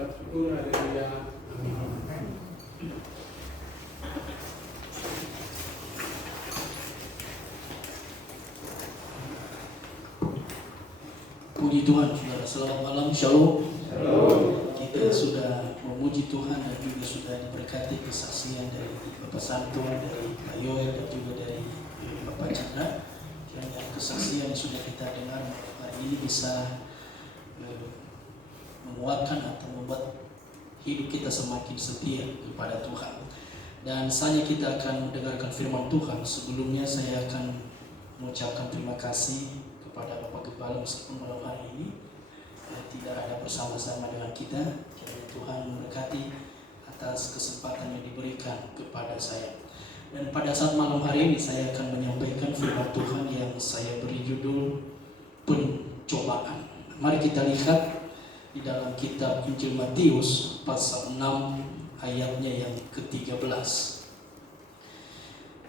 ucap syukur. Haleluya. Amin. Puji Tuhan, saudara. Selamat malam, shalom. Shalom. Kita sudah memuji Tuhan dan juga sudah diberkati kesaksian dari Bapak Santo, dari Pak Yoel dan juga dari Bapak Chandra. Kiranya kesaksian yang sudah kita dengar hari ini bisa menguatkan atau membuat hidup kita semakin setia kepada Tuhan. Dan saatnya kita akan mendengarkan firman Tuhan. Sebelumnya saya akan mengucapkan terima kasih kepada Bapak Gembala meskipun malam hari ini tidak ada bersama-sama dengan kita. Kiranya Tuhan memberkati atas kesempatan yang diberikan kepada saya. Dan pada saat malam hari ini saya akan menyampaikan firman Tuhan yang saya beri judul pencobaan. Mari kita lihat di dalam kitab Injil Matius pasal 6 ayatnya yang ke-13.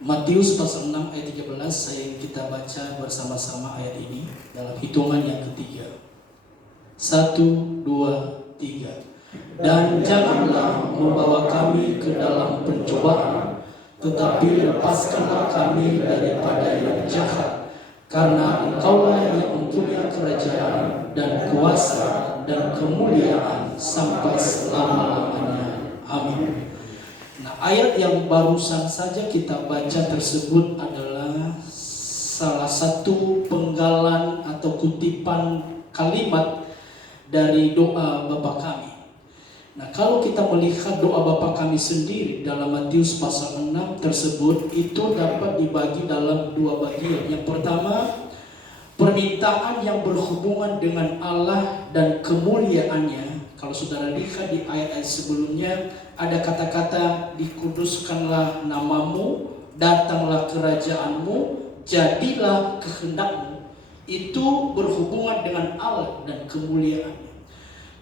Matius pasal 6 ayat 13, kita baca bersama-sama ayat ini dalam hitungan yang ketiga. 1, 2, 3. Dan janganlah membawa kami ke dalam pencobaan, tetapi lepaskanlah kami daripada yang jahat. Karena Engkaulah yang mempunyai kerajaan dan kuasa dan kemuliaan sampai selama-lamanya. Amin. Nah, ayat yang barusan saja kita baca tersebut adalah salah satu penggalan atau kutipan kalimat dari doa Bapa kami. Nah, kalau kita melihat doa Bapa kami sendiri dalam Matius pasal 6 tersebut, itu dapat dibagi dalam dua bagian. Yang pertama, permintaan yang berhubungan dengan Allah dan kemuliaannya. Kalau saudara lihat di ayat-ayat sebelumnya, ada kata-kata dikuduskanlah namamu, datanglah kerajaanmu, jadilah kehendakmu. Itu berhubungan dengan Allah dan kemuliaannya.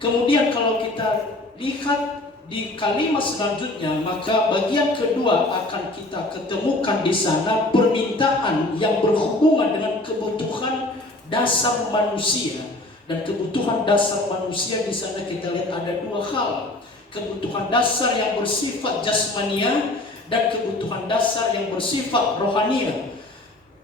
Kemudian kalau kita lihat di kalimat selanjutnya, maka bagian kedua akan kita ketemukan di sana permintaan yang berhubungan dengan kebutuhan dasar manusia. Dan kebutuhan dasar manusia di sana kita lihat ada dua hal. Kebutuhan dasar yang bersifat jasmania dan kebutuhan dasar yang bersifat rohania.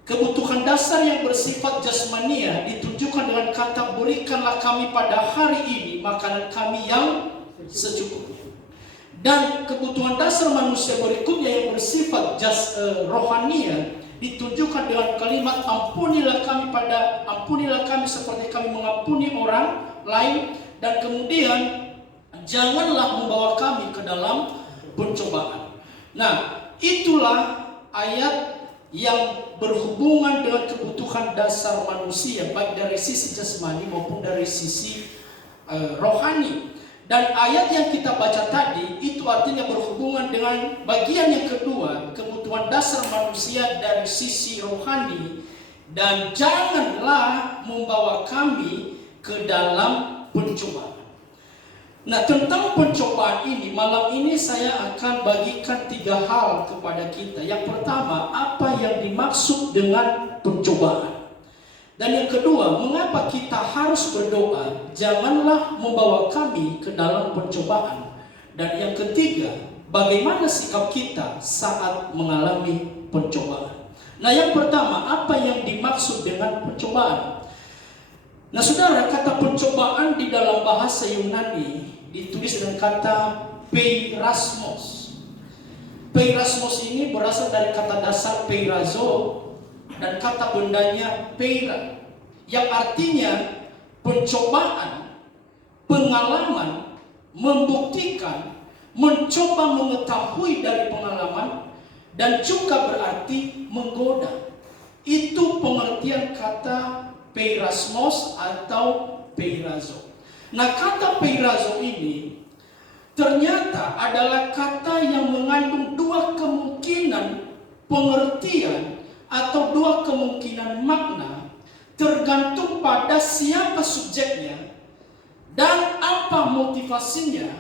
Kebutuhan dasar yang bersifat jasmania ditunjukkan dengan kata berikanlah kami pada hari ini makanan kami yang secukupnya. Dan kebutuhan dasar manusia berikutnya yang bersifat rohania ditunjukkan dengan kalimat ampunilah kami seperti kami mengampuni orang lain, dan kemudian janganlah membawa kami ke dalam pencobaan. Nah, itulah ayat yang berhubungan dengan kebutuhan dasar manusia, baik dari sisi jasmani maupun dari sisi rohani. Dan ayat yang kita baca tadi itu artinya berhubungan dengan bagian yang kedua, kebutuhan dasar manusia dari sisi rohani. Dan janganlah membawa kami ke dalam pencobaan. Nah, tentang pencobaan ini, malam ini saya akan bagikan 3 hal kepada kita. Yang pertama, apa yang dimaksud dengan pencobaan. Dan yang kedua, mengapa kita harus berdoa, janganlah membawa kami ke dalam pencobaan. Dan yang ketiga, bagaimana sikap kita saat mengalami pencobaan. Nah, yang pertama, apa yang dimaksud dengan pencobaan? Nah, saudara, kata pencobaan di dalam bahasa Yunani ditulis dengan kata peirasmos. Peirasmos ini berasal dari kata dasar peirazo dan kata bendanya peira, yang artinya pencobaan, pengalaman, membuktikan, mencoba mengetahui dari pengalaman, dan juga berarti menggoda. Itu pengertian kata peirasmos atau peirazo. Nah, kata peirazo ini ternyata adalah kata yang mengandung dua kemungkinan pengertian atau dua kemungkinan makna, tergantung pada siapa subjeknya dan apa motivasinya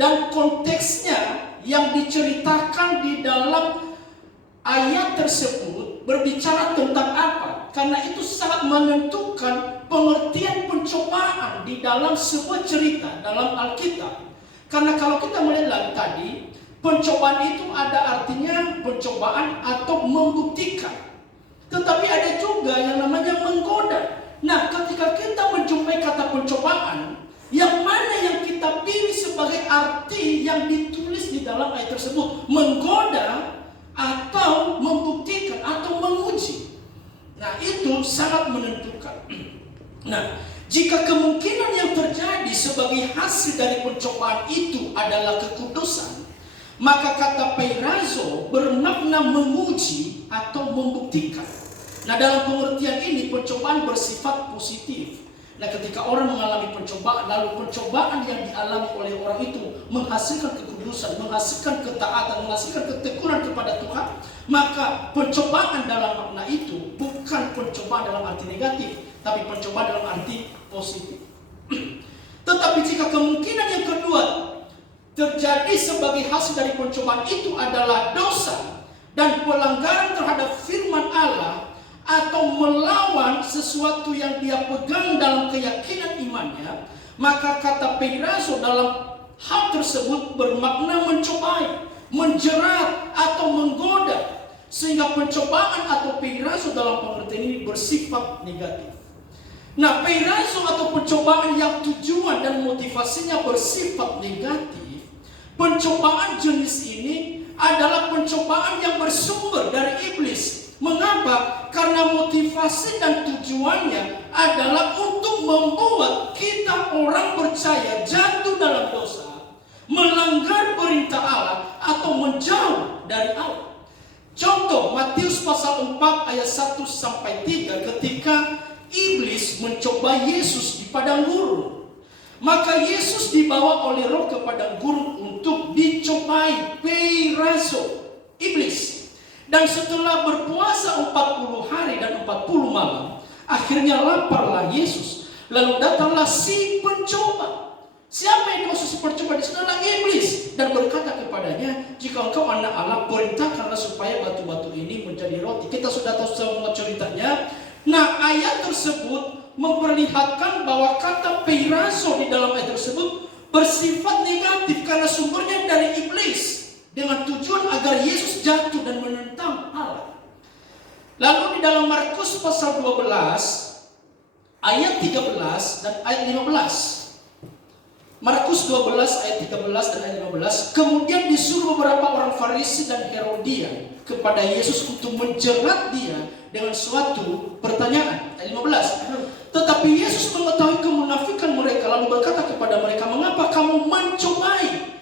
dan konteksnya yang diceritakan di dalam ayat tersebut berbicara tentang apa. Karena itu sangat menentukan pengertian pencobaan di dalam sebuah cerita dalam Alkitab. Karena kalau kita melihat tadi, pencobaan itu ada artinya pencobaan atau membuktikan. Tetapi ada juga yang namanya menggoda. Nah, ketika kita menjumpai kata pencobaan, yang mana yang kita pilih sebagai arti yang ditulis di dalam ayat tersebut? Menggoda atau membuktikan atau menguji. Nah, itu sangat menentukan. Nah, jika kemungkinan yang terjadi sebagai hasil dari pencobaan itu adalah kekudusan, maka kata peirazo bermakna menguji atau membuktikan. Nah, dalam pengertian ini pencobaan bersifat positif. Nah, ketika orang mengalami pencobaan, lalu pencobaan yang dialami oleh orang itu menghasilkan kekudusan, menghasilkan ketaatan, menghasilkan ketekunan kepada Tuhan, maka pencobaan dalam makna itu bukan pencobaan dalam arti negatif, tapi pencobaan dalam arti positif. Tetapi jika kemungkinan yang kedua terjadi sebagai hasil dari pencobaan itu adalah dosa dan pelanggaran terhadap firman Allah, atau melawan sesuatu yang dia pegang dalam keyakinan imannya, maka kata peirazo dalam hal tersebut bermakna mencobai, menjerat atau menggoda, sehingga pencobaan atau peirazo dalam pengertian ini bersifat negatif. Nah, peirazo atau pencobaan yang tujuan dan motivasinya bersifat negatif, pencobaan jenis ini adalah pencobaan yang bersumber dari iblis. Mengapa? Karena motivasi dan tujuannya adalah untuk membuat kita orang percaya jatuh dalam dosa, melanggar perintah Allah, atau menjauh dari Allah. Contoh, Matius pasal 4 ayat 1-3 ketika iblis mencoba Yesus di padang gurun. Maka Yesus dibawa oleh roh ke padang gurun untuk dicobai peirazo, iblis. Dan setelah berpuasa 40 hari dan 40 malam, akhirnya laparlah Yesus. Lalu datanglah si pencoba. Siapa yang maksud si pencoba di sana? Adalah iblis. Dan berkata kepadanya, jika engkau anak Allah, perintahkanlah supaya batu-batu ini menjadi roti. Kita sudah tahu semua ceritanya. Nah, ayat tersebut memperlihatkan bahwa kata peirazo di dalam ayat tersebut bersifat negatif karena sumbernya dari iblis, dengan tujuan agar Yesus jatuh dan menentang Allah. Lalu di dalam Markus pasal 12 ayat 13 dan ayat 15. Markus 12 ayat 13 dan ayat 15. Kemudian disuruh beberapa orang Farisi dan Herodian kepada Yesus untuk menjerat dia dengan suatu pertanyaan. Ayat 15. Tetapi Yesus mengetahui kemunafikan mereka, lalu berkata kepada mereka, mengapa kamu mencobai?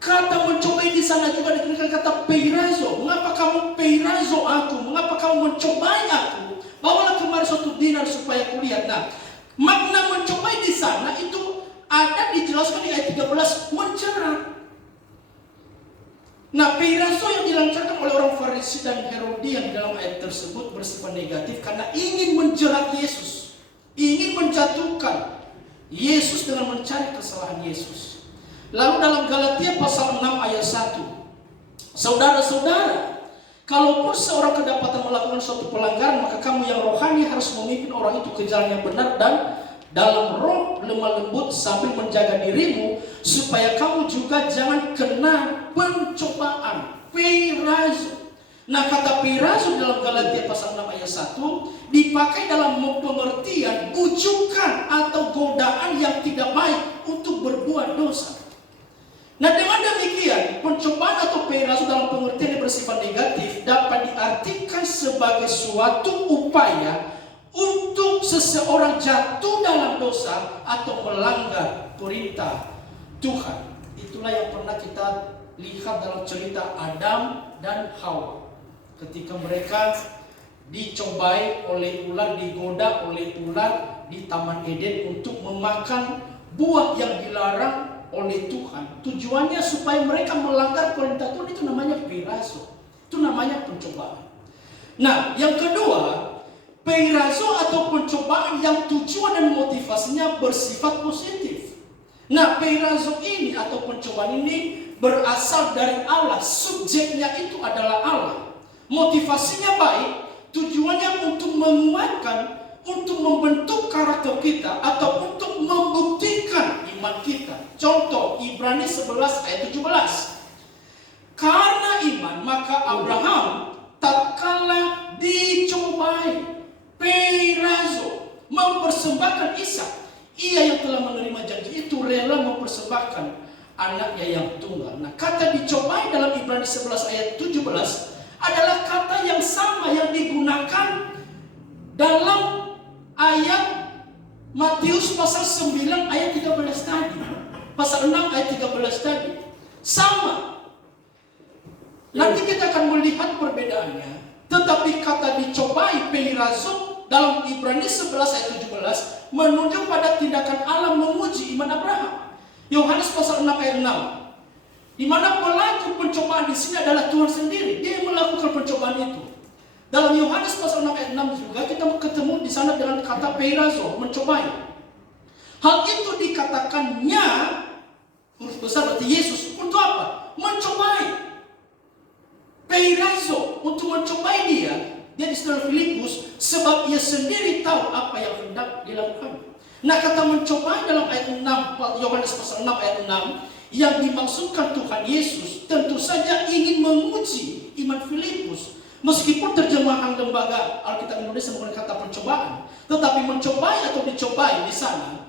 Kata mencobai di sana juga digunakan kata peirazo. Mengapa kamu peirazo aku? Mengapa kamu mencobai aku? Bawalah kemari suatu dinar supaya kulihat. Nah, makna mencobai di sana itu ada dijelaskan di ayat 13, menjerat. Nah, peirazo yang dilancarkan oleh orang Farisi dan Herodian dalam ayat tersebut bersifat negatif karena ingin menjerat Yesus, ingin menjatuhkan Yesus dengan mencari kesalahan Yesus. Lalu dalam Galatia pasal 6 ayat 1, saudara-saudara, kalaupun seorang kedapatan melakukan suatu pelanggaran, maka kamu yang rohani harus memimpin orang itu ke jalan yang benar dan dalam roh lemah lembut sambil menjaga dirimu, supaya kamu juga jangan kena pencobaan. Peirazo. Nah, kata peirazo dalam Galatia pasal 6 ayat 1 dipakai dalam pengertian bujukan atau godaan yang tidak baik untuk berbuat dosa. Nah, dengan demikian, pencobaan atau peirazo dalam pengertian yang bersifat negatif dapat diartikan sebagai suatu upaya untuk seseorang jatuh dalam dosa atau melanggar perintah Tuhan. Itulah yang pernah kita lihat dalam cerita Adam dan Hawa. Ketika mereka dicobai oleh ular, digoda oleh ular di Taman Eden untuk memakan buah yang dilarang oleh Tuhan. Tujuannya supaya mereka melanggar perintah Tuhan. Itu namanya peirazo. Itu namanya pencobaan. Nah, yang kedua, peirazo atau pencobaan yang tujuan dan motivasinya bersifat positif. Nah, peirazo ini atau pencobaan ini berasal dari Allah. Subjeknya itu adalah Allah. Motivasinya baik, tujuannya untuk menguatkan, untuk membentuk karakter kita atau untuk membuktikan iman kita. Contoh Ibrani 11 ayat 17. Karena iman maka Abraham tatkala dicobai, peirazo, mempersembahkan Ishak, ia yang telah menerima janji itu rela mempersembahkan anaknya yang tunggal. Nah, kata dicobai dalam Ibrani 11 ayat 17 adalah kata yang sama yang digunakan dalam ayat Matius pasal 9 ayat 13 tadi. Pasal 6 ayat 13 tadi. Sama. Nanti kita akan melihat perbedaannya. Tetapi kata dicobai, peirazo, dalam Ibrani 11 ayat 17 menunjuk pada tindakan Allah menguji iman Abraham. Yohanes pasal 6 ayat 6. Di mana pelaku pencobaan di sini adalah Tuhan sendiri. Dia yang melakukan pencobaan itu. Dalam Yohanes pasal 6 ayat 6 juga kita ketemu di sana dengan kata peirazo, mencobai. Hal itu dikatakannya huruf besar berarti Yesus untuk apa? Mencobai. Peirazo untuk mencobai dia di saudara Filipus sebab ia sendiri tahu apa yang hendak dilakukan. Nah, kata mencobai dalam ayat 6 Yohanes pasal 6 ayat 6 yang dimaksudkan Tuhan Yesus tentu saja ingin menguji iman Filipus. Meskipun terjemahan lembaga Alkitab Indonesia menggunakan kata pencobaan, tetapi mencobai atau dicobai di sana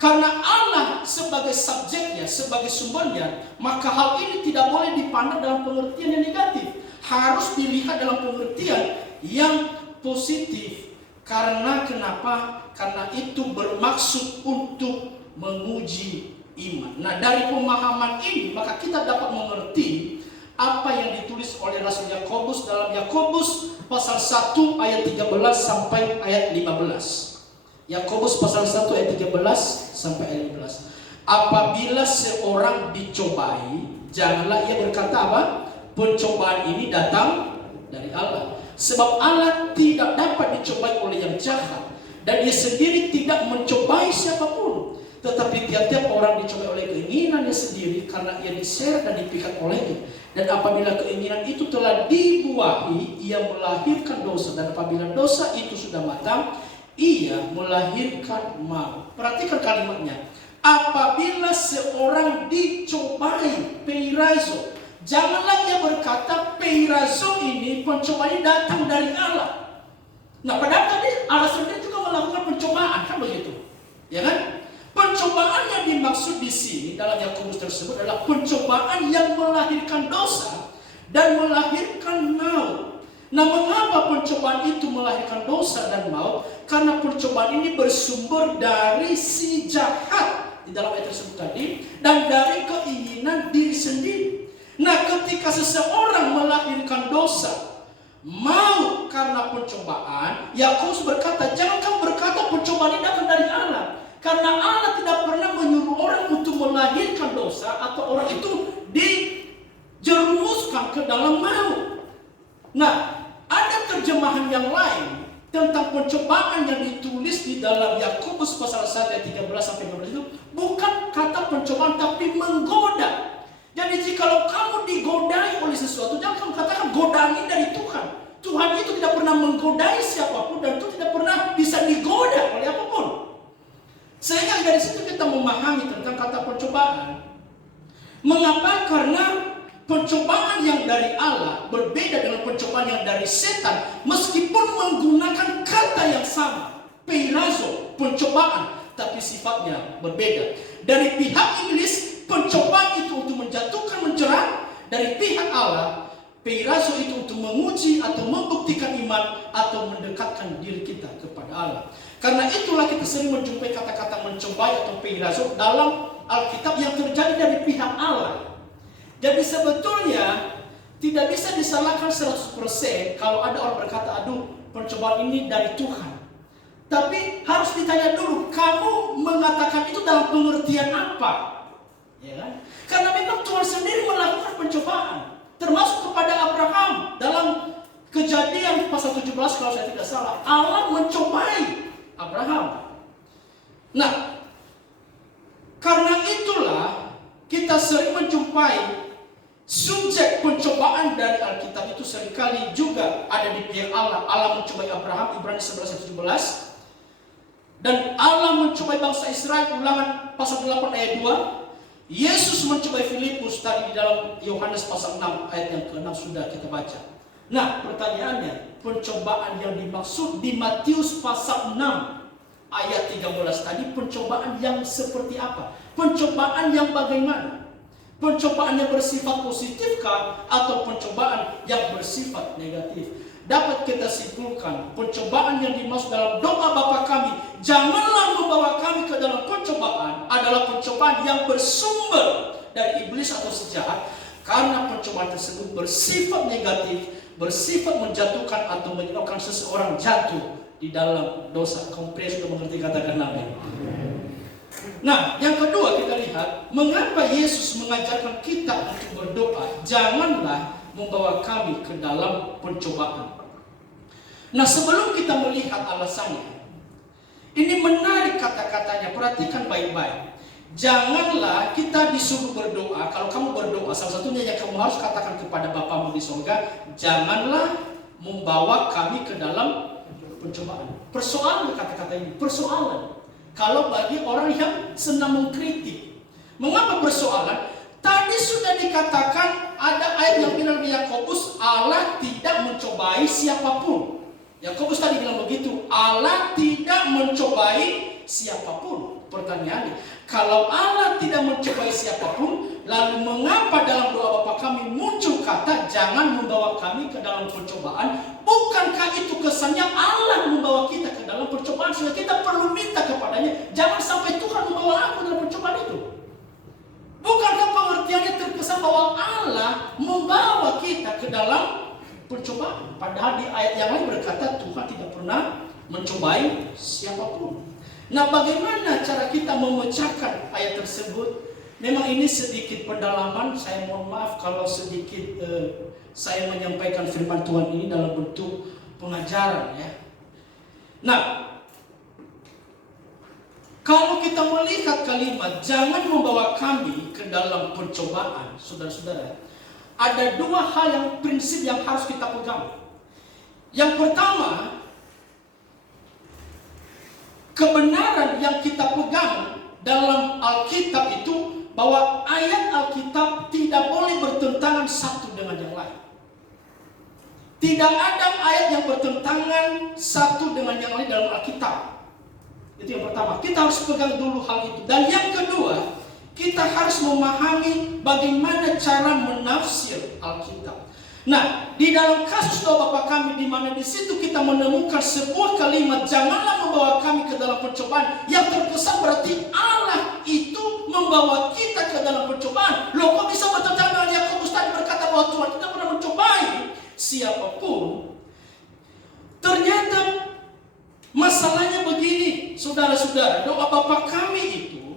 karena Allah sebagai subjeknya, sebagai sumbernya, maka hal ini tidak boleh dipandang dalam pengertian yang negatif. Harus dilihat dalam pengertian yang positif. Karena kenapa? Karena itu bermaksud untuk menguji iman. Nah, dari pemahaman ini maka kita dapat mengerti apa yang ditulis oleh Rasul Yakobus dalam Yakobus pasal 1 ayat 13 sampai ayat 15. Yakobus pasal 1 ayat 13 sampai ayat 15. Apabila seorang dicobai, janganlah ia berkata apa? Pencobaan ini datang dari Allah. Sebab Allah tidak dapat dicobai oleh yang jahat, dan dia sendiri tidak mencobai siapapun. Tetapi tiap-tiap orang dicobai oleh keinginannya sendiri, karena ia diseret dan dipikat olehnya. Dan apabila keinginan itu telah dibuahi, ia melahirkan dosa. Dan apabila dosa itu sudah matang, ia melahirkan maut. Perhatikan kalimatnya. Apabila seorang dicobai, peirazo, janganlah ia berkata peirazo ini pencobaan datang dari Allah. Nah, padahal tadi Allah sendiri juga melakukan pencobaan, kan begitu? Ya kan? Pencobaan yang dimaksud di sini dalam Yakobus tersebut adalah pencobaan yang melahirkan dosa dan melahirkan maut. Nah, mengapa pencobaan itu melahirkan dosa dan maut? Karena pencobaan ini bersumber dari si jahat di dalam ayat tersebut tadi dan dari keinginan diri sendiri. Nah, ketika seseorang melahirkan dosa, maut karena pencobaan, Yakobus berkata, jangan kamu berkata pencobaan ini datang dari Allah. Karena Allah tidak pernah menyuruh orang untuk melahirkan dosa atau orang itu dijerumuskan ke dalam maut. Nah, ada terjemahan yang lain tentang pencobaan yang ditulis di dalam Yakobus pasal 1 ayat 13 sampai 15 itu bukan kata pencobaan tapi menggoda. Jadi jikalau kamu digodai oleh sesuatu, jangan kamu katakan godaan ini dari Tuhan. Tuhan itu tidak pernah menggodai siapapun dan itu tidak pernah bisa digoda oleh apapun. Sehingga dari situ kita memahami tentang kata pencobaan. Mengapa? Karena pencobaan yang dari Allah berbeda dengan pencobaan yang dari setan, meskipun menggunakan kata yang sama, peirazo, pencobaan, tapi sifatnya berbeda. Dari pihak iblis, pencobaan itu untuk menjatuhkan, mencerah. Dari pihak Allah, peirazo itu untuk menguji atau membuktikan iman atau mendekatkan diri kita kepada Allah. Karena itulah kita sering menjumpai kata-kata mencobai atau peirazo dalam Alkitab yang terjadi dari pihak Allah. Jadi sebetulnya tidak bisa disalahkan 100% kalau ada orang berkata, aduh pencobaan ini dari Tuhan. Tapi harus ditanya dulu, kamu mengatakan itu dalam pengertian apa? Ya kan? Karena memang Tuhan sendiri melakukan pencobaan. Termasuk kepada Abraham dalam Kejadian pasal 17 kalau saya tidak salah. Allah mencobai Abraham. Nah, karena itulah kita sering menjumpai Subjek pencobaan dari Alkitab itu seringkali juga ada di pihak Allah. Allah mencobai Abraham, Ibrani 11:17. Dan Allah mencobai bangsa Israel, Ulangan pasal 8 ayat 2. Yesus mencobai Filipus tadi di dalam Yohanes pasal 6 ayat yang ke-6 sudah kita baca. Nah, pertanyaannya, pencobaan yang dimaksud di Matius pasal 6 ayat 13 tadi, pencobaan yang seperti apa? Pencobaan yang bagaimana? Pencobaan yang bersifat positifkah atau pencobaan yang bersifat negatif? Dapat kita simpulkan, pencobaan yang dimaksud dalam doa Bapa kami, janganlah membawa kami ke dalam pencobaan, adalah pencobaan yang bersumber dari iblis atau si jahat, karena pencobaan tersebut bersifat negatif, bersifat menjatuhkan atau menyebabkan seseorang jatuh di dalam dosa. Kompres sudah mengerti, katakan amin. Nah, yang kedua kita lihat, mengapa Yesus mengajarkan kita untuk berdoa, janganlah membawa kami ke dalam pencobaan. Nah, sebelum kita melihat alasannya, ini menarik kata-katanya, perhatikan baik-baik. Janganlah kita disuruh berdoa. Kalau kamu berdoa, salah satunya yang kamu harus katakan kepada Bapamu di surga, janganlah membawa kami ke dalam pencobaan. Persoalan kata-kata ini, persoalan. Kalau bagi orang yang senang mengkritik, mengapa persoalan? Tadi sudah dikatakan, ada ayat yang bilang di Yakobus, Allah tidak mencobai siapapun. Yakobus tadi bilang begitu, Allah tidak mencobai siapapun. Pertanyaannya, kalau Allah tidak mencobai siapapun, lalu mengapa dalam doa Bapa kami muncul kata jangan membawa kami ke dalam pencobaan? Bukankah itu kesannya Allah membawa kita ke dalam percobaan, sehingga kita perlu minta kepadanya, jangan sampai Tuhan membawa aku dalam percobaan itu? Bukankah pengertiannya terkesan bahwa Allah membawa kita ke dalam pencobaan? Padahal di ayat yang lain berkata Tuhan tidak pernah mencobai siapapun. Nah, bagaimana cara kita memecahkan ayat tersebut? Memang ini sedikit pendalaman, saya mohon maaf kalau sedikit saya menyampaikan firman Tuhan ini dalam bentuk pengajaran ya. Nah, kalau kita melihat kalimat jangan membawa kami ke dalam pencobaan, saudara-saudara, ada dua hal yang prinsip yang harus kita pegang. Yang pertama, kebenaran yang kita pegang dalam Alkitab itu bahwa ayat Alkitab tidak boleh bertentangan satu dengan yang lain. Tidak ada ayat yang bertentangan satu dengan yang lain dalam Alkitab. Itu yang pertama, kita harus pegang dulu hal itu. Dan yang kedua, kita harus memahami bagaimana cara menafsir Alkitab. Nah, di dalam kasus doa Bapa kami, di mana di situ kita menemukan sebuah kalimat, janganlah membawa kami ke dalam pencobaan, yang terkesan berarti Allah itu membawa kita ke dalam pencobaan. Loh, kok bisa bertentangan dengan Yakobus tadi berkata bahwa Tuhan tidak pernah mencobai siapapun? Ternyata masalahnya begini, saudara-saudara, doa Bapa kami itu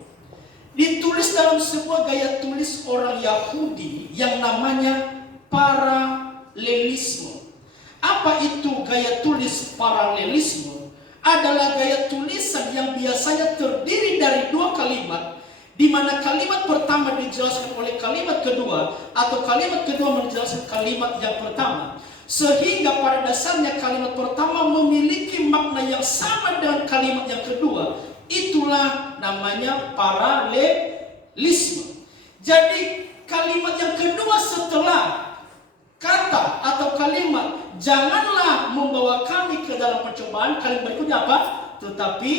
ditulis dalam sebuah gaya tulis orang Yahudi yang namanya paralelisme. Apa itu gaya tulis paralelisme? Adalah gaya tulisan yang biasanya terdiri dari dua kalimat, di mana kalimat pertama dijelaskan oleh kalimat kedua, atau kalimat kedua menjelaskan kalimat yang pertama, sehingga pada dasarnya kalimat pertama memiliki makna yang sama dengan kalimat yang kedua. Itulah namanya paralelisme. Jadi kalimat yang kedua setelah kata atau kalimat janganlah membawa kami ke dalam pencobaan, kalimat berikutnya apa? Tetapi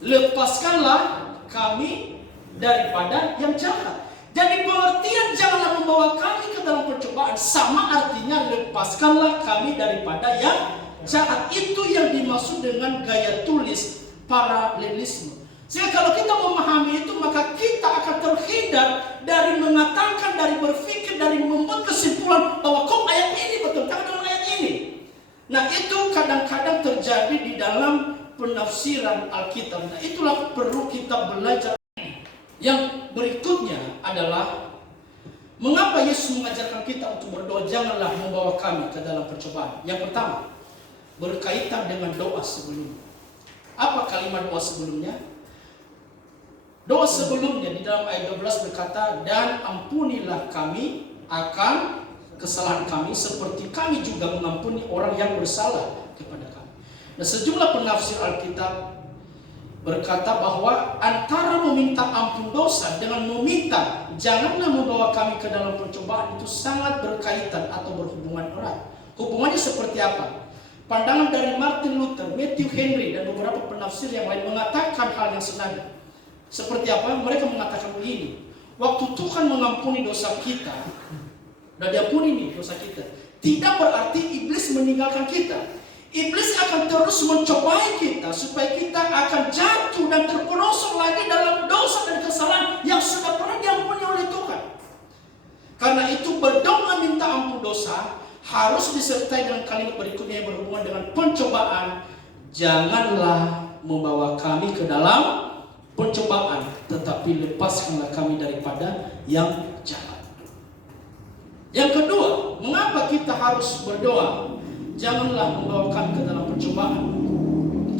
lepaskanlah kami daripada yang jahat. Jadi pengertian janganlah membawa kami ke dalam pencobaan sama artinya lepaskanlah kami daripada yang jahat. Itu yang dimaksud dengan gaya tulis paralelisme. Sehingga kalau kita memahami itu, maka kita akan terhindar dari mengatakan, dari berpikir, dari membuat kesimpulan bahwa kok ayat ini bertentangan dengan ayat ini. Nah, itu kadang-kadang terjadi di dalam penafsiran Alkitab. Nah, itulah perlu kita belajar. Yang berikutnya adalah mengapa Yesus mengajarkan kita untuk berdoa janganlah membawa kami ke dalam percobaan. Yang pertama, berkaitan dengan doa sebelumnya. Apa kalimat doa sebelumnya? Doa sebelumnya di dalam ayat 12 berkata, dan ampunilah kami akan kesalahan kami seperti kami juga mengampuni orang yang bersalah kepada kami. Nah, sejumlah penafsir Alkitab berkata bahwa antara meminta ampun dosa dengan meminta janganlah membawa kami ke dalam pencobaan itu sangat berkaitan atau berhubungan erat. Hubungannya seperti apa? Pandangan dari Martin Luther, Matthew Henry, dan beberapa penafsir yang lain mengatakan hal yang senada. Seperti apa? Mereka mengatakan begini, waktu Tuhan mengampuni dosa kita, dan diampuni nih dosa kita, tidak berarti iblis meninggalkan kita. Iblis akan terus mencobai kita supaya kita akan jatuh dan terperosok lagi dalam dosa dan kesalahan yang sudah pernah diampuni oleh Tuhan. Karena itu berdoa minta ampun dosa harus disertai dengan kalimat berikutnya yang berhubungan dengan pencobaan. Janganlah membawa kami ke dalam pencobaan, tetapi lepaskanlah kami daripada yang jahat. Yang kedua, mengapa kita harus berdoa? Janganlah membawa kami ke dalam pencobaan.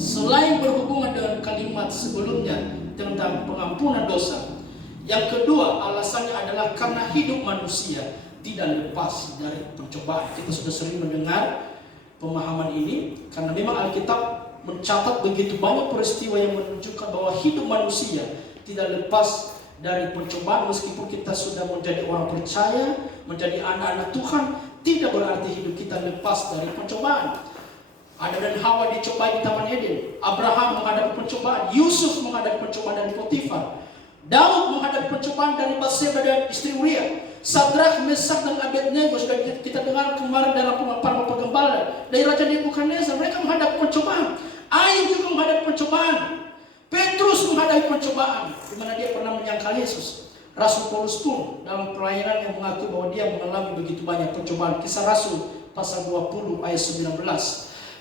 Selain berhubungan dengan kalimat sebelumnya tentang pengampunan dosa, yang kedua alasannya adalah karena hidup manusia tidak lepas dari pencobaan. Kita sudah sering mendengar pemahaman ini karena memang Alkitab mencatat begitu banyak peristiwa yang menunjukkan bahwa hidup manusia tidak lepas dari pencobaan. Meskipun kita sudah menjadi orang percaya, menjadi anak-anak Tuhan, tidak berarti hidup kita lepas dari pencobaan. Adam dan Hawa dicobai di Taman Eden, Abraham menghadapi pencobaan, Yusuf menghadapi pencobaan dari Potifar, Daud menghadapi pencobaan dari Batseba dan istri Uria, Sadrak, Mesak dan Abednego sudah kita dengar kemarin dalam para penggembala dari Raja Nebukadnezar, mereka menghadapi pencobaan. Ayub juga menghadapi pencobaan. Petrus menghadapi pencobaan di mana dia pernah menyangkal Yesus. Rasul Paulus pun dalam pelayanan yang mengaku bahwa dia mengalami begitu banyak pencobaan. Kisah Rasul pasal 20 ayat 19.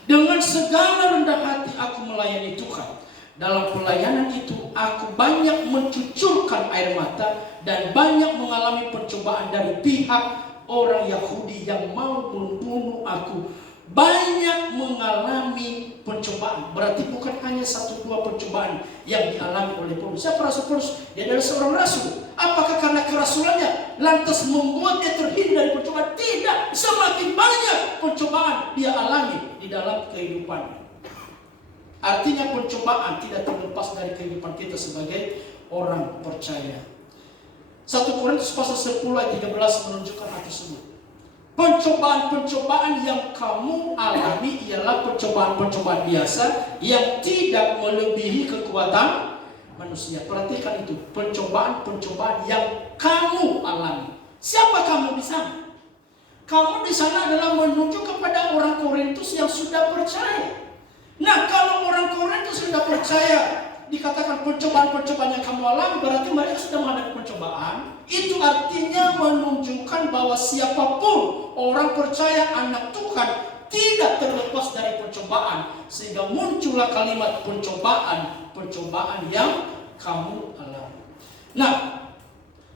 Dengan segala rendah hati aku melayani Tuhan. Dalam pelayanan itu aku banyak mencucurkan air mata dan banyak mengalami pencobaan dari pihak orang Yahudi yang mau membunuh aku. Banyak mengalami pencobaan. Berarti bukan hanya 1-2 pencobaan yang dialami oleh Paulus. Siapa Rasul Paulus? Dia adalah seorang rasul. Apakah karena kerasulannya lantas membuat dia terhindar dari pencobaan? Tidak. Semakin banyak pencobaan dia alami di dalam kehidupannya. Artinya pencobaan tidak terlepas dari kehidupan kita sebagai orang percaya. 1 Korintus pasal 10 ayat 13 menunjukkan hal tersebut. Pencobaan-pencobaan yang kamu alami ialah pencobaan-pencobaan biasa yang tidak melebihi kekuatan manusia. Perhatikan itu, pencobaan-pencobaan yang kamu alami. Siapa kamu di sana? Kamu di sana adalah menuju kepada orang Korintus yang sudah percaya. Nah, kalau orang Korintus sudah percaya, dikatakan pencobaan-pencobaan yang kamu alami, berarti mereka sudah menghadapi pencobaan. Itu artinya menunjukkan bahwa siapapun orang percaya anak Tuhan tidak terlepas dari pencobaan. Sehingga muncullah kalimat pencobaan yang kamu alami. Nah,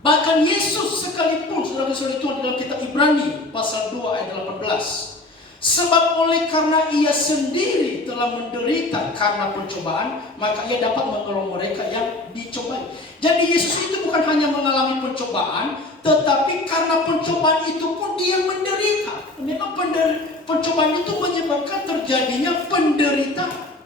bahkan Yesus sekalipun, saudara-saudara Tuhan, dalam kitab Ibrani pasal 2 ayat 18. Sebab oleh karena ia sendiri telah menderita karena pencobaan, maka ia dapat menolong mereka yang dicobai. Jadi Yesus itu bukan hanya mengalami pencobaan, tetapi karena pencobaan itu pun dia menderita. Memang pencobaan itu menyebabkan terjadinya penderitaan.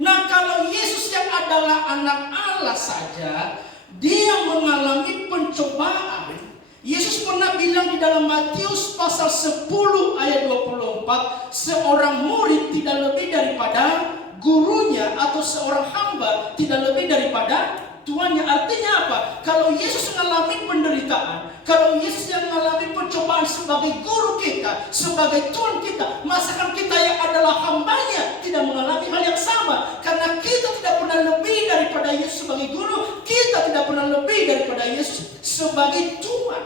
Nah, kalau Yesus yang adalah anak Allah saja, dia mengalami pencobaan. Yesus pernah bilang di dalam Matius pasal 10 ayat 24, seorang murid tidak lebih daripada gurunya, atau seorang hamba tidak lebih daripada tuannya. Artinya apa? Kalau Yesus mengalami penderitaan, kalau Yesus yang mengalami pencobaan sebagai guru kita, sebagai Tuhan kita, masakan kita yang adalah hambanya tidak mengalami hal yang sama? Karena kita tidak pernah lebih daripada Yesus sebagai guru, kita tidak pernah lebih daripada Yesus sebagai Tuhan.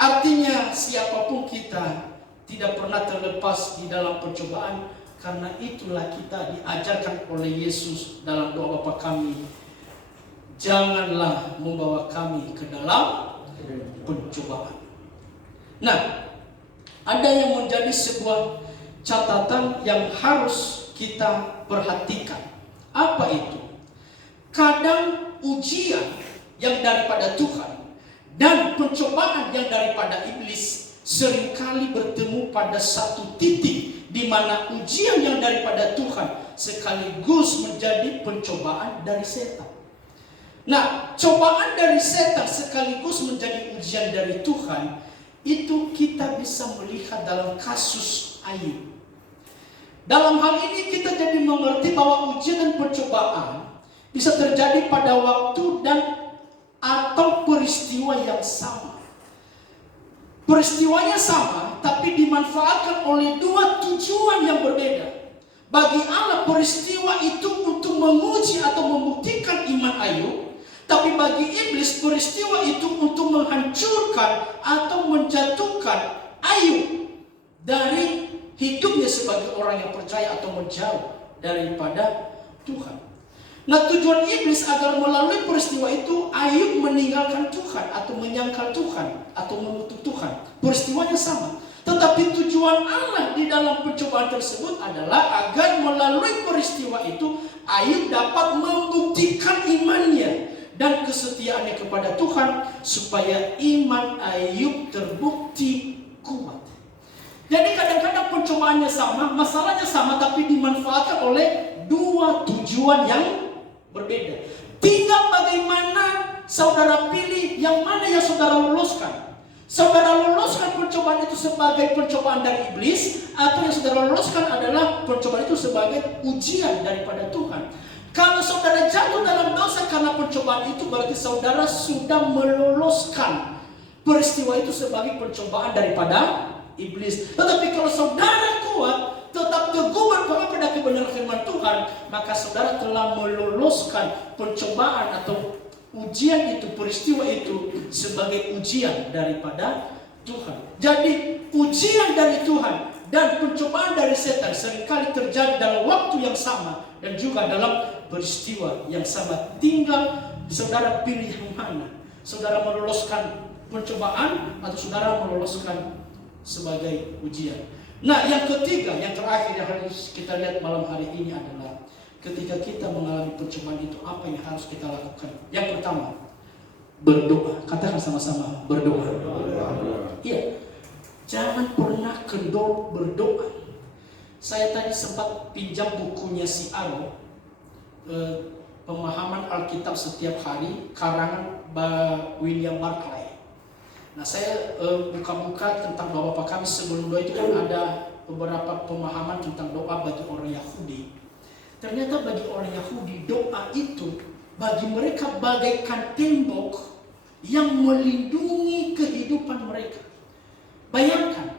Artinya siapapun kita tidak pernah terlepas di dalam pencobaan. Karena itulah kita diajarkan oleh Yesus dalam doa Bapa kami, janganlah membawa kami ke dalam pencobaan. Nah, ada yang menjadi sebuah catatan yang harus kita perhatikan. Apa itu? Kadang ujian yang daripada Tuhan dan pencobaan yang daripada iblis seringkali bertemu pada satu titik di mana ujian yang daripada Tuhan sekaligus menjadi pencobaan dari setan. Nah, cobaan dari setan sekaligus menjadi ujian dari Tuhan, itu kita bisa melihat dalam kasus Ayub. Dalam hal ini kita jadi mengerti bahwa ujian dan pencobaan bisa terjadi pada waktu dan atau peristiwa yang sama. Peristiwanya sama, tapi dimanfaatkan oleh dua tujuan yang berbeda. Bagi Allah peristiwa itu untuk menguji atau membuktikan iman Ayub, tapi bagi iblis peristiwa itu untuk menghancurkan atau menjatuhkan Ayub dari hidupnya sebagai orang yang percaya atau menjauh daripada Tuhan. Nah, tujuan iblis agar melalui peristiwa itu Ayub meninggalkan Tuhan atau menyangkal Tuhan atau mengutuk Tuhan. Peristiwanya sama. Tetapi tujuan Allah di dalam pencobaan tersebut adalah agar melalui peristiwa itu Ayub dapat membuktikan imannya dan kesetiaannya kepada Tuhan supaya iman Ayub terbukti kuat. Jadi kadang-kadang pencobaannya sama, masalahnya sama, tapi dimanfaatkan oleh dua tujuan yang berbeda. Tinggal bagaimana saudara pilih yang mana yang saudara loluskan. Saudara loluskan pencobaan itu sebagai pencobaan dari iblis, atau yang saudara loluskan adalah pencobaan itu sebagai ujian daripada Tuhan. Kalau saudara jatuh dalam dosa karena pencobaan itu, berarti saudara sudah meloloskan peristiwa itu sebagai pencobaan daripada iblis. Tetapi kalau saudara kuat, tetap teguh berpegang pada kebenaran firman Tuhan, maka saudara telah meloloskan pencobaan atau ujian itu, peristiwa itu sebagai ujian daripada Tuhan. Jadi ujian dari Tuhan dan pencobaan dari setan seringkali terjadi dalam waktu yang sama dan juga dalam peristiwa yang sama. Tinggal saudara pilih yang mana. Saudara meloloskan pencobaan atau saudara meloloskan sebagai ujian. Nah, yang ketiga, yang terakhir yang harus kita lihat malam hari ini adalah ketika kita mengalami pencobaan itu, apa yang harus kita lakukan? Yang pertama, berdoa. Katakan sama-sama, berdoa. Iya, jangan pernah kendor berdoa. Saya tadi sempat pinjam bukunya si Aro, pemahaman Alkitab setiap hari, karangan William Barclay. Nah, saya buka-buka tentang doa Bapak kami sebelum doa itu kan ada beberapa pemahaman tentang doa bagi orang Yahudi. Ternyata bagi orang Yahudi doa itu bagi mereka bagaikan tembok yang melindungi kehidupan mereka. Bayangkan,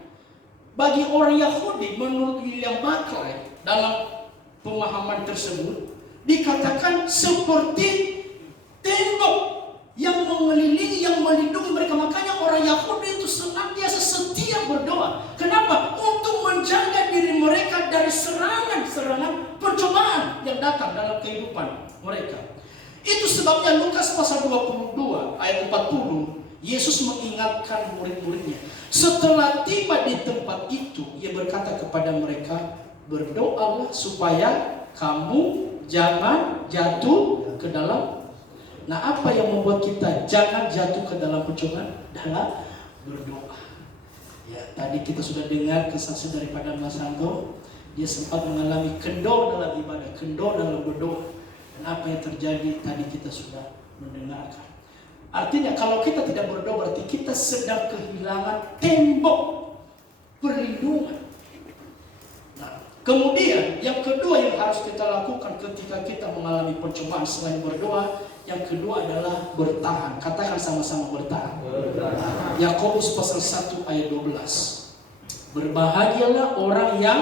bagi orang Yahudi menurut William Barclay dalam pemahaman tersebut dikatakan seperti tembok yang mengelilingi, yang melindungi mereka. Makanya orang Yahudi itu senantiasa setia berdoa. Kenapa? Untuk menjaga diri mereka dari serangan-serangan pencobaan yang datang dalam kehidupan mereka. Itu sebabnya Lukas pasal 22 ayat 40, Yesus mengingatkan murid-muridnya. Setelah tiba di tempat itu, Ia berkata kepada mereka, berdoalah supaya kamu jangan jatuh ke dalam. Nah, apa yang membuat kita jangan jatuh ke dalam pencobaan? Adalah berdoa. Ya, tadi kita sudah dengar kesaksian daripada Mas Santo. Dia sempat mengalami kendor dalam ibadah, kendor dalam berdoa. Dan apa yang terjadi tadi kita sudah mendengarkan. Artinya kalau kita tidak berdoa berarti kita sedang kehilangan tembok perlindungan. Nah, kemudian yang kedua yang harus kita lakukan ketika kita mengalami pencobaan selain berdoa, yang kedua adalah bertahan. Katakan sama-sama bertahan. Yakobus pasal 1 ayat 12. Berbahagialah orang yang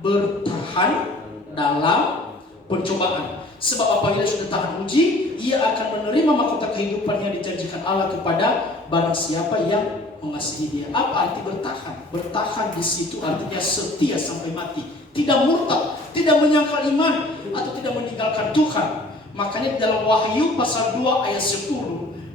bertahan dalam pencobaan. Sebab apabila sudah tahan uji, ia akan menerima mahkota kehidupan yang dijanjikan Allah kepada barang siapa yang mengasihi Dia. Apa arti bertahan? Bertahan di situ artinya setia sampai mati. Tidak murtad, tidak menyangkal iman atau tidak meninggalkan Tuhan. Makanya dalam Wahyu pasal 2 ayat 10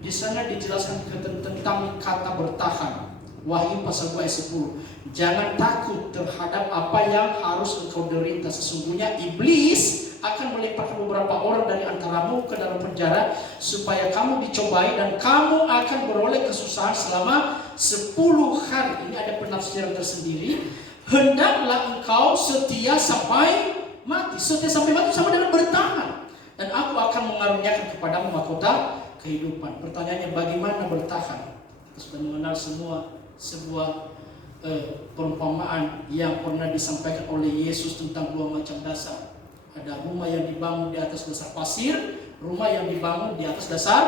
di sana dijelaskan tentang kata bertahan. Wahyu pasal 2 ayat 10. Jangan takut terhadap apa yang harus engkau derita. Sesungguhnya iblis akan melemparkan beberapa orang dari antaramu ke dalam penjara supaya kamu dicobai dan kamu akan beroleh kesusahan selama 10 hari. Ini ada penafsiran tersendiri. Hendaklah engkau setia sampai mati. Setia sampai mati sama dengan bertahan. Dan aku akan mengaruniakan kepadamu mahkota kehidupan. Pertanyaannya, bagaimana bertahan? Kita sudah mengenal sebuah perumpamaan yang pernah disampaikan oleh Yesus tentang 2 macam dasar. Ada rumah yang dibangun di atas dasar pasir, rumah yang dibangun di atas dasar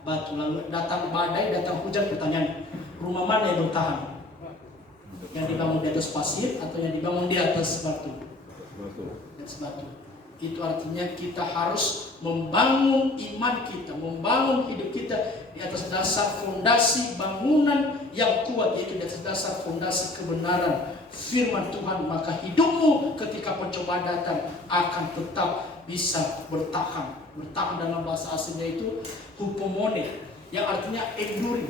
batu. Lalu datang badai, datang hujan. Pertanyaan, rumah mana yang bertahan? Yang dibangun di atas pasir atau yang dibangun di atas batu? Di atas batu. Itu artinya kita harus membangun iman kita, membangun hidup kita di atas dasar fondasi bangunan yang kuat, yaitu di atas dasar fondasi kebenaran firman Tuhan. Maka hidupmu ketika pencobaan datang akan tetap bisa bertahan. Bertahan dalam bahasa aslinya itu hupomone, yang artinya enduring.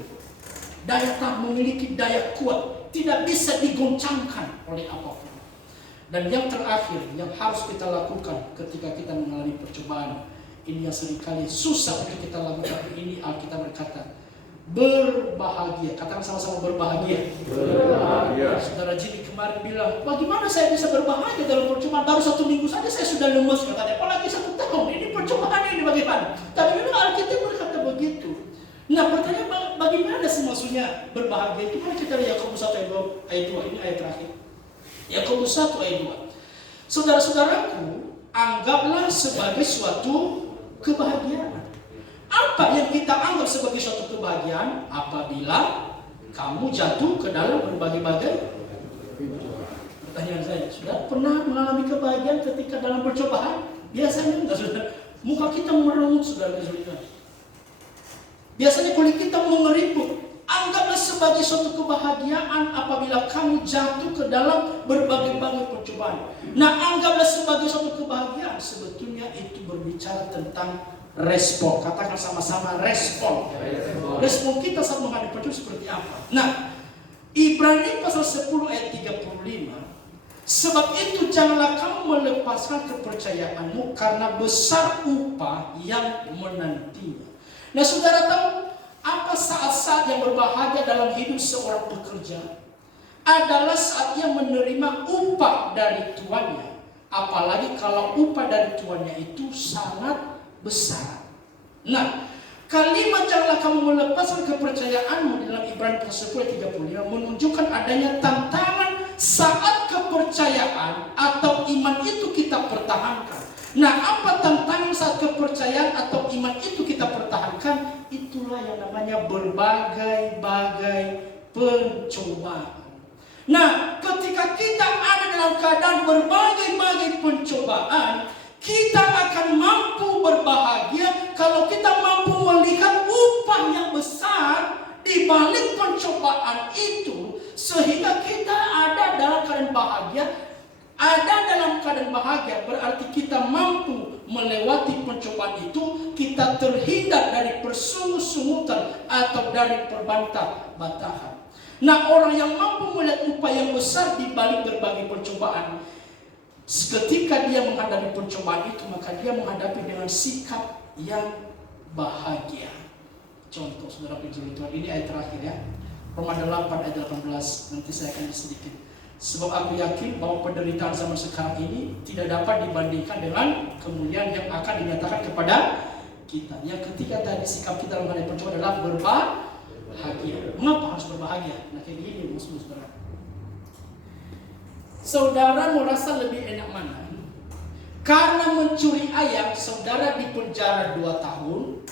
Daya tahan, memiliki daya kuat, tidak bisa digoncangkan oleh apapun. Dan yang terakhir yang harus kita lakukan ketika kita mengalami percobaan, ini yang seringkali susah untuk kita lakukan. Ini Alkitab berkata, berbahagia. Katakan sama-sama, berbahagia. Berbahagia. Saudara Jimmy kemarin bilang, bagaimana saya bisa berbahagia dalam percobaan? Baru 1 minggu saja saya sudah lemes, katanya. Apalagi 1 tahun, ini percobaan ini bagaimana? Tapi memang Alkitab berkata begitu. Nah, pertanyaan, bagaimana sih maksudnya berbahagia itu? Mari kita lihat Yakobus 1 ayat 2, ini ayat terakhir. Yakobus 1 ayat 2. Saudara-saudaraku, anggaplah sebagai suatu kebahagiaan. Apa yang kita anggap sebagai suatu kebahagiaan? Apabila kamu jatuh ke dalam berbagai-bagai. Pertanyaan saya, sudah pernah mengalami kebahagiaan ketika dalam percobaan? Biasanya enggak, saudara. Muka kita merengut, saudara. Biasanya kulit kita mengeriput. Anggaplah sebagai suatu kebahagiaan apabila kamu jatuh ke dalam berbagai-bagai percobaan. Nah, anggaplah sebagai suatu kebahagiaan. Sebetulnya itu berbicara tentang respon. Katakan sama-sama, respon. Respon kita saat menghadapi percobaan seperti apa? Nah, Ibrani pasal 10 ayat 35. Sebab itu janganlah kamu melepaskan kepercayaanmu karena besar upah yang menantinya. Nah, saudara tahu apa saat-saat yang berbahagia dalam hidup seorang pekerja? Adalah saat ia menerima upah dari tuannya. Apalagi kalau upah dari tuannya itu sangat besar. Nah, kalimat janganlah kamu melepaskan kepercayaanmu dalam Ibrani pasal 10 ayat 35 menunjukkan adanya tantangan saat kepercayaan atau iman itu kita pertahankan. Nah, apa tantangan saat kepercayaan atau iman itu kita pertahankan? Itulah yang namanya berbagai-bagai pencobaan. Nah, ketika kita ada dalam keadaan berbagai-bagai pencobaan, kita akan mampu berbahagia kalau kita mampu melihat upah yang besar di balik pencobaan itu, sehingga kita ada dalam keadaan bahagia. Ada dalam keadaan bahagia berarti kita mampu melewati pencobaan itu, kita terhindar dari persungut-sungutan atau dari perbantah-bantahan. Nah, orang yang mampu melihat upah yang besar di balik berbagai pencobaan, ketika dia menghadapi pencobaan itu, maka dia menghadapi dengan sikap yang bahagia. Contoh, saudara puji Tuhan, ini ayat terakhir ya, Roma 8 ayat 18. Nanti saya akan sedikit. Sebab aku yakin bahwa penderitaan zaman sekarang ini tidak dapat dibandingkan dengan kemuliaan yang akan dinyatakan kepada kita. Yang ketiga tadi, sikap kita dalam menghadapi pencobaan adalah berbahagia. Mengapa harus berbahagia? Nah, kayak gini saudara. Saudara merasa lebih enak mana? Karena mencuri ayam, saudara dipenjara 2 tahun,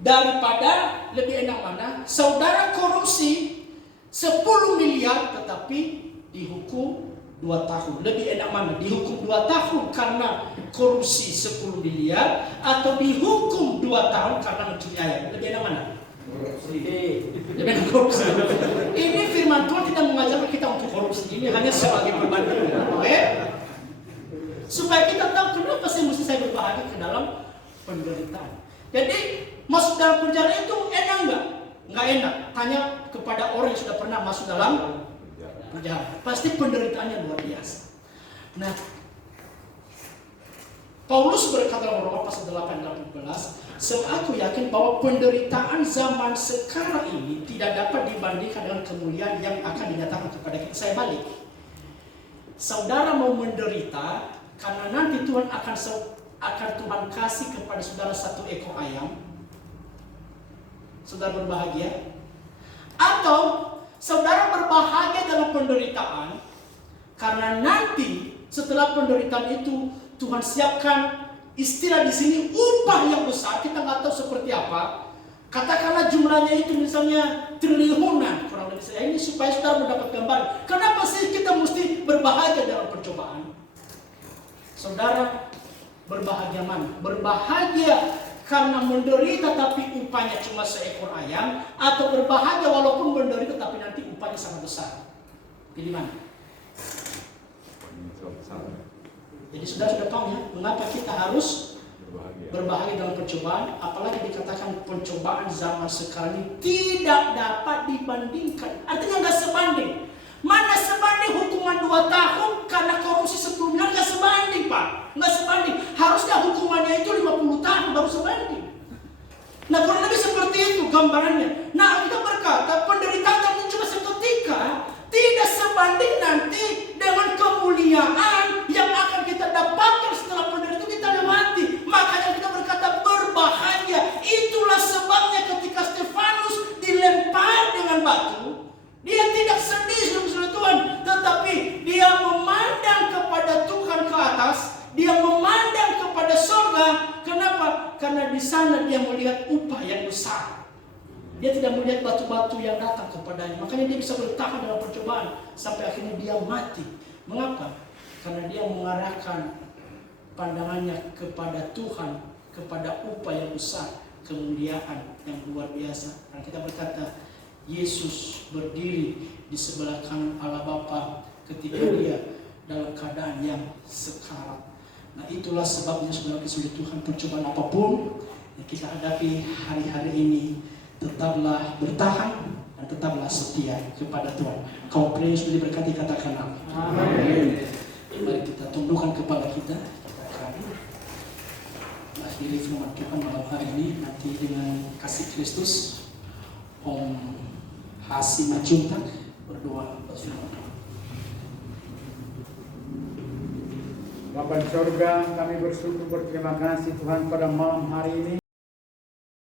daripada lebih enak mana? Saudara korupsi 10 miliar tetapi dihukum 2 tahun. Lebih enak mana? Dihukum 2 tahun karena korupsi 10 miliar atau dihukum 2 tahun karena mencuri ayam? Lebih enak mana? Lebih enak korupsi. Ini firman Tuhan tidak mengajarkan kita untuk korupsi. Ini hanya sebagai perbandingan. Oke? Supaya kita tahu kenapa sih mesti saya berbahagia ke dalam penderitaan. Jadi masuk dalam penjara itu enak enggak? Nggak enak. Tanya kepada orang yang sudah pernah masuk dalam penjara. Pasti penderitaannya luar biasa. Nah, Paulus berkata dalam Roma pasal 8:18, sebab aku yakin bahwa penderitaan zaman sekarang ini tidak dapat dibandingkan dengan kemuliaan yang akan dinyatakan kepada kita. Saya balik. Saudara mau menderita karena nanti Tuhan akan Tuhan kasih kepada saudara 1 ekor ayam. Saudara berbahagia? Atau saudara berbahagia dalam penderitaan karena nanti setelah penderitaan itu Tuhan siapkan istilah di sini upah yang besar. Kita nggak tahu seperti apa. Katakanlah jumlahnya itu misalnya triliunan kurang lebih. Ini supaya saudara mendapat gambaran. Kenapa sih kita mesti berbahagia dalam percobaan? Saudara berbahagia mana? Berbahagia karena menderita tapi upahnya cuma seekor ayam, atau berbahagia walaupun menderita tapi nanti upahnya sangat besar? Pilih mana? Jadi sudah tahu ya, mengapa kita harus berbahagia dalam percobaan, apalagi dikatakan pencobaan zaman sekarang ini tidak dapat dibandingkan. Artinya nggak sebanding. Mana sebanding hukuman 2 tahun karena korupsi 10 miliar, nggak sebanding Pak. Nggak sebanding. Harusnya hukumannya itu 50 tahun baru sebanding. Nah kurang lebih seperti itu gambarannya. Nah kita berkata penderitaan ini cuma seketika, tidak sebanding nanti dengan kemuliaan yang akan kita dapatkan setelah penderitaan kita lewati. Makanya kita berkata berbahagia. Itulah sebabnya ketika Stefanus dilempar dengan batu, dia tidak sedih saudara Tuhan, tetapi dia memandang kepada Tuhan ke atas, dia memandang kepada surga. Kenapa? Karena di sana dia melihat upah yang besar. Dia tidak melihat batu-batu yang datang kepadanya. Makanya dia bisa bertahan dalam percobaan sampai akhirnya dia mati. Mengapa? Karena dia mengarahkan pandangannya kepada Tuhan, kepada upah yang besar, kemuliaan yang luar biasa. Dan kita berkata, Yesus berdiri di sebelah kanan Allah Bapa ketika dia dalam keadaan yang sekarat. Nah itulah sebabnya saudara kasih Tuhan, percobaan apapun yang kita hadapi hari-hari ini, tetaplah bertahan dan tetaplah setia kepada Tuhan. Kau pray sudah diberkati, katakan amin. Mari kita tundukkan kepala kita akan akhiri firman Tuhan malam hari ini nanti dengan kasih Kristus. Om Hasim Majuntak berdoa bersama. Bapa di surga, kami bersyukur berterima kasih Tuhan pada malam hari ini.